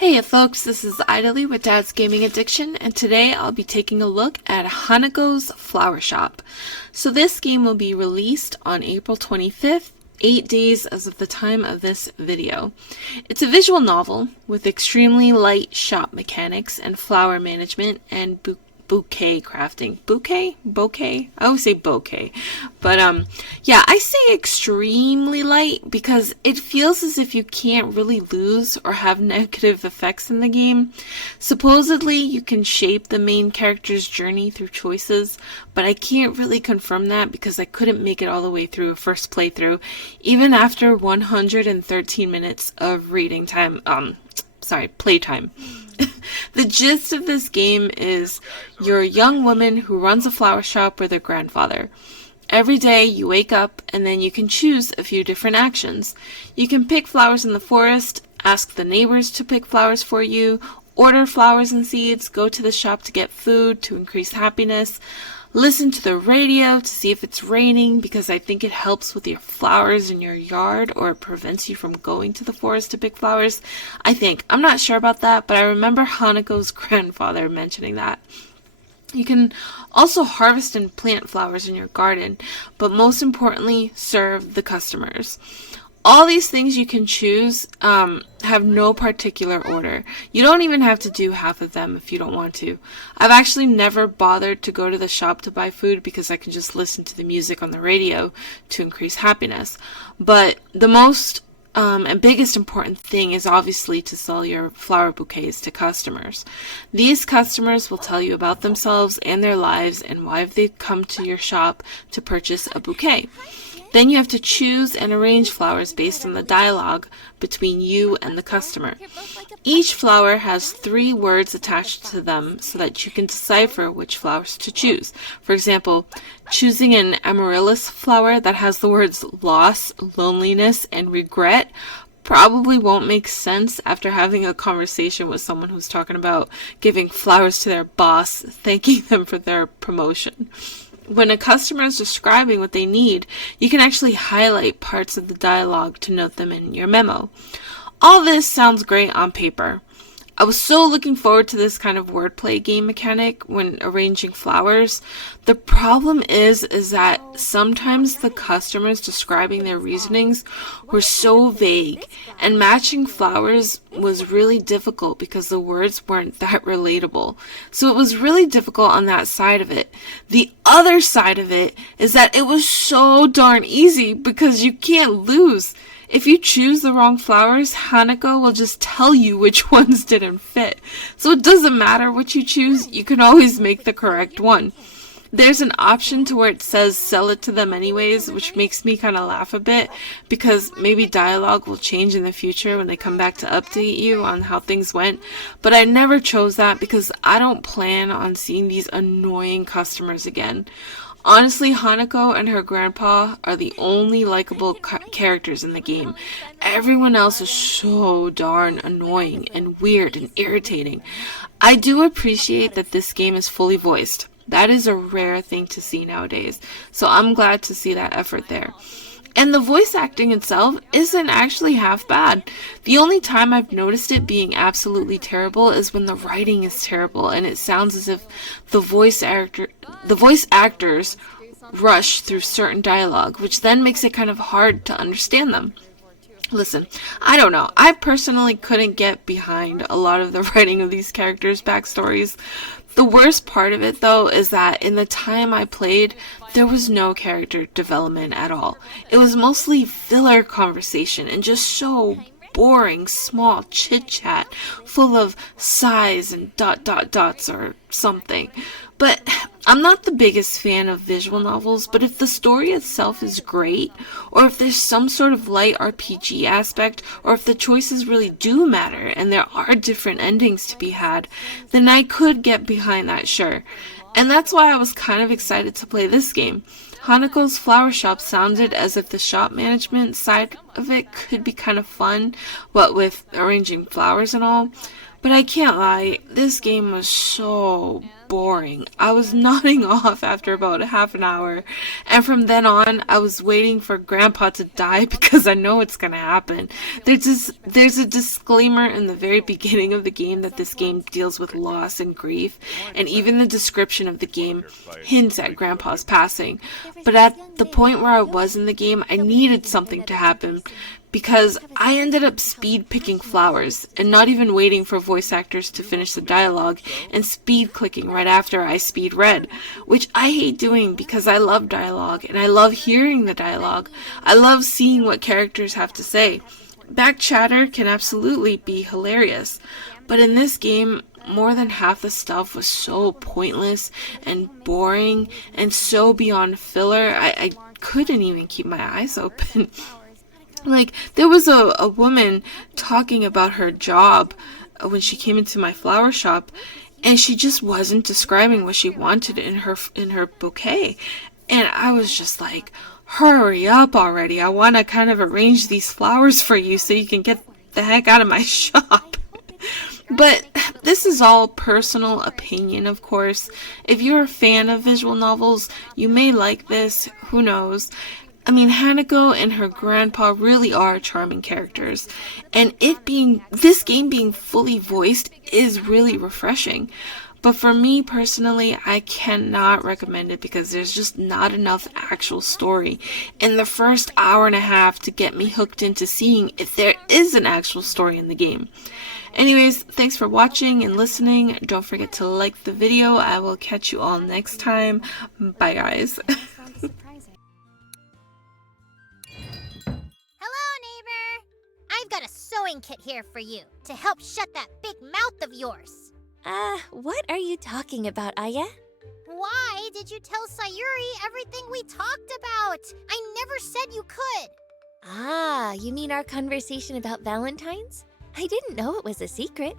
Hey folks, this is Aidalee with Dad's Gaming Addiction, and today I'll be taking a look at Hanako's Flower Shop. So this game will be released on April 25th, 8 days as of the time of this video. It's a visual novel with extremely light shop mechanics and flower management and bouquet crafting. Bouquet? I always say bouquet. But yeah, I say extremely light because it feels as if you can't really lose or have negative effects in the game. Supposedly you can shape the main character's journey through choices, but I can't really confirm that because I couldn't make it all the way through a first playthrough, even after 113 minutes of playtime. The gist of this game is you're a young woman who runs a flower shop with her grandfather. Every day you wake up and then you can choose a few different actions. You can pick flowers in the forest, ask the neighbors to pick flowers for you, order flowers and seeds, go to the shop to get food to increase happiness, listen to the radio to see if it's raining because I think it helps with your flowers in your yard or it prevents you from going to the forest to pick flowers. I'm not sure about that, but I remember Hanako's grandfather mentioning that. You can also harvest and plant flowers in your garden, but most importantly, serve the customers. All these things you can choose have no particular order. You don't even have to do half of them if you don't want to. I've actually never bothered to go to the shop to buy food because I can just listen to the music on the radio to increase happiness. But the most and biggest important thing is obviously to sell your flower bouquets to customers. These customers will tell you about themselves and their lives and why they've come to your shop to purchase a bouquet. Then you have to choose and arrange flowers based on the dialogue between you and the customer. Each flower has 3 words attached to them so that you can decipher which flowers to choose. For example, choosing an amaryllis flower that has the words loss, loneliness, and regret probably won't make sense after having a conversation with someone who's talking about giving flowers to their boss, thanking them for their promotion. When a customer is describing what they need, you can actually highlight parts of the dialogue to note them in your memo. All this sounds great on paper. I was so looking forward to this kind of wordplay game mechanic when arranging flowers. The problem is that sometimes the customers describing their reasonings were so vague, and matching flowers was really difficult because the words weren't that relatable. So it was really difficult on that side of it. The other side of it is that it was so darn easy because you can't lose. If you choose the wrong flowers, Hanako will just tell you which ones didn't fit. So it doesn't matter what you choose, you can always make the correct one. There's an option to where it says sell it to them anyways, which makes me kind of laugh a bit because maybe dialogue will change in the future when they come back to update you on how things went. But I never chose that because I don't plan on seeing these annoying customers again. Honestly, Hanako and her grandpa are the only likable characters in the game. Everyone else is so darn annoying and weird and irritating. I do appreciate that this game is fully voiced. That is a rare thing to see nowadays, so I'm glad to see that effort there. And the voice acting itself isn't actually half bad. The only time I've noticed it being absolutely terrible is when the writing is terrible and it sounds as if the voice actors rush through certain dialogue, which then makes it kind of hard to understand them. Listen, I don't know. I personally couldn't get behind a lot of the writing of these characters' backstories. The worst part of it, though, is that in the time I played, there was no character development at all. It was mostly filler conversation and just so boring, small chit-chat full of sighs and dots or something. But I'm not the biggest fan of visual novels, but if the story itself is great, or if there's some sort of light RPG aspect, or if the choices really do matter and there are different endings to be had, then I could get behind that, sure. And that's why I was kind of excited to play this game. Hanako's Flower Shop sounded as if the shop management side of it could be kind of fun, what with arranging flowers and all. But I can't lie, this game was so boring. I was nodding off after about half an hour, and from then on, I was waiting for Grandpa to die because I know it's gonna happen. There's a disclaimer in the very beginning of the game that this game deals with loss and grief, and even the description of the game hints at Grandpa's passing. But at the point where I was in the game, I needed something to happen, because I ended up speed picking flowers and not even waiting for voice actors to finish the dialogue and speed clicking right after I speed read, which I hate doing because I love dialogue and I love hearing the dialogue. I love seeing what characters have to say. Back chatter can absolutely be hilarious, but in this game, more than half the stuff was so pointless and boring and so beyond filler, I couldn't even keep my eyes open. Like, there was a woman talking about her job when she came into my flower shop, and she just wasn't describing what she wanted in her bouquet. And I was just like, hurry up already. I want to kind of arrange these flowers for you so you can get the heck out of my shop. But this is all personal opinion, of course. If you're a fan of visual novels, you may like this, who knows. I mean, Hanako and her grandpa really are charming characters, and this game being fully voiced is really refreshing. But for me personally, I cannot recommend it because there's just not enough actual story in the first hour and a half to get me hooked into seeing if there is an actual story in the game. Anyways, thanks for watching and listening. Don't forget to like the video. I will catch you all next time. Bye, guys. I've got a sewing kit here for you to help shut that big mouth of yours. What are you talking about, Aya? Why did you tell Sayuri everything we talked about? I never said you could. Ah, you mean our conversation about Valentine's? I didn't know it was a secret.